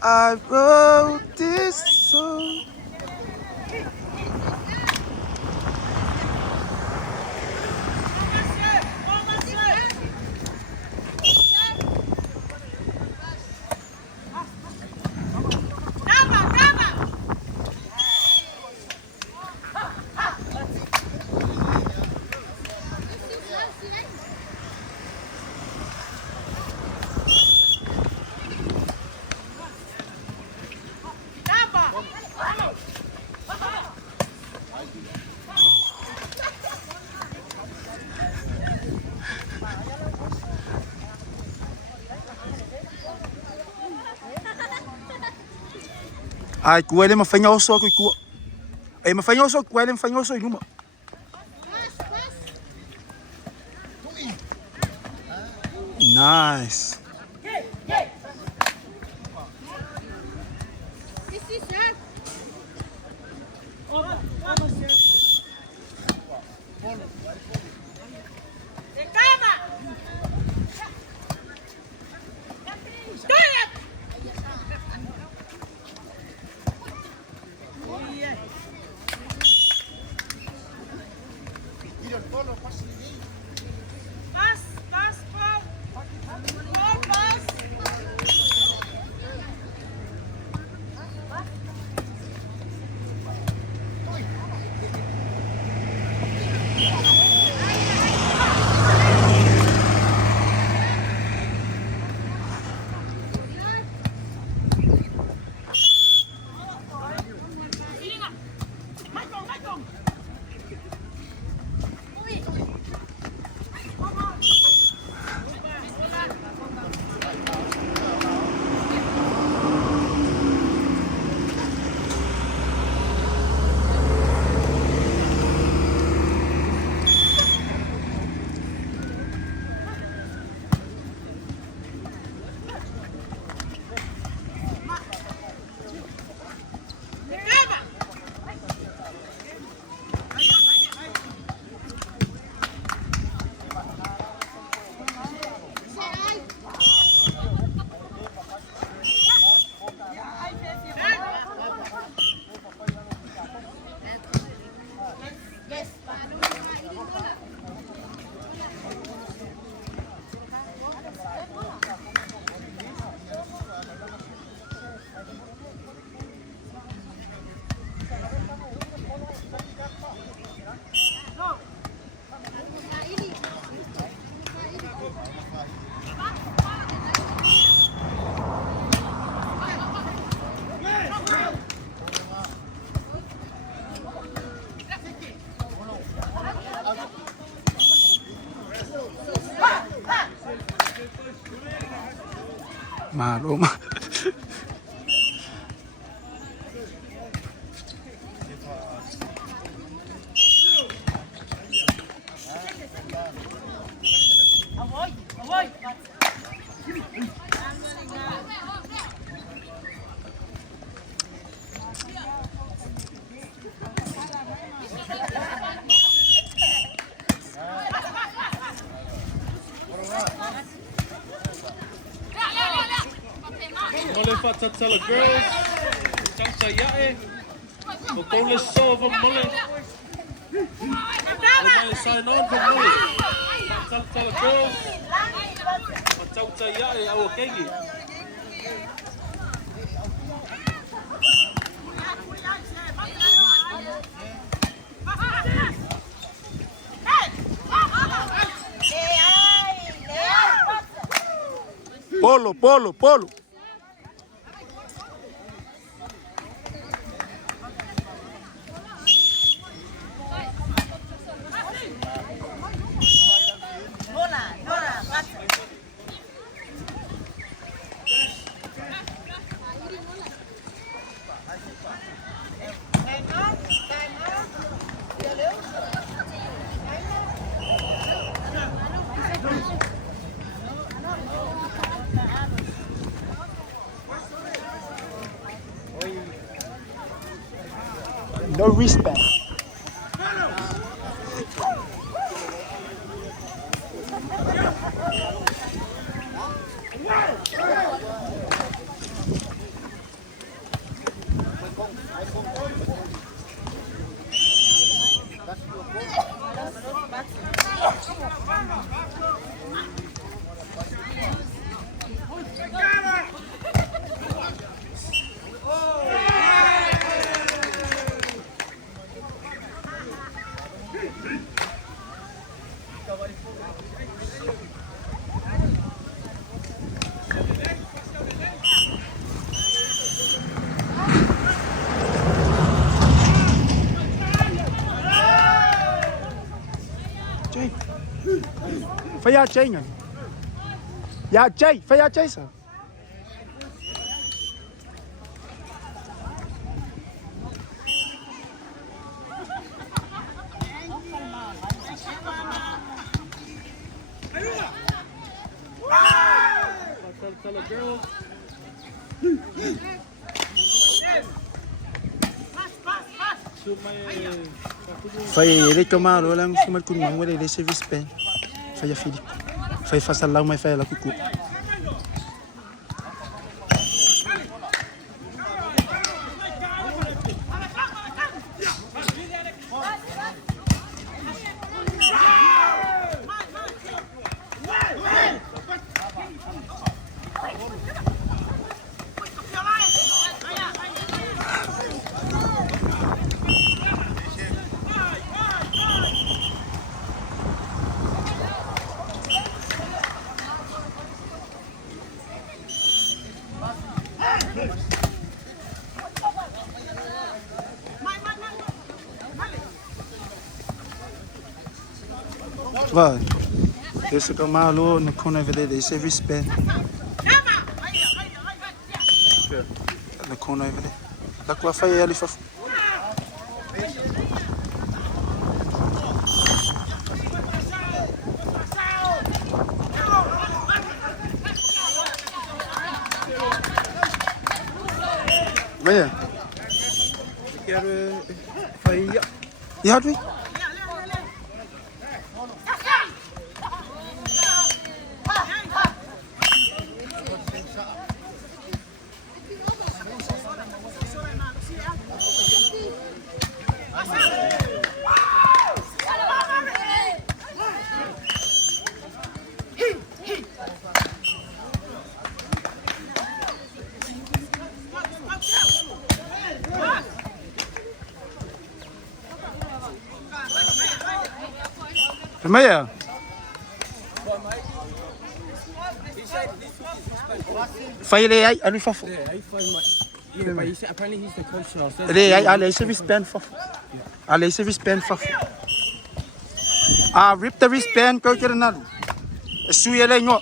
I wrote this song. Ai, kuele mafanyoso ko ku. Ay mafanyoso, kuele mafanyoso iluma. Nice. Maroma. Mole fatatala girls, Tanta Yae, Mogola Silver Mole. We're sign on for Mole. Fatatala girls, Tanta Yae, our Kengi. Polo, polo, polo. No respect. Foi a Jay, né? Ya Jay, foi a Jay, sabe? Tell a girl. Foi ele tomar o lang sumat kun mang wala ele service pen. Foi a Filipe. Foi fazer lá mais foi lá cucu. Vai. Esse que é malo no corner dele, service pen. No corner dele. Da qual foi ele foi. Vai. Quero. Foi. E hard way? Primeiro. Foi ele aí, ali fofo. Yeah, he find my. Yeah, but he said apparently he's the coach now. So Ele aí, ali service pen fofo. Ali service pen fofo. Ah, rip the wristband ko kira na. Suya le ngo.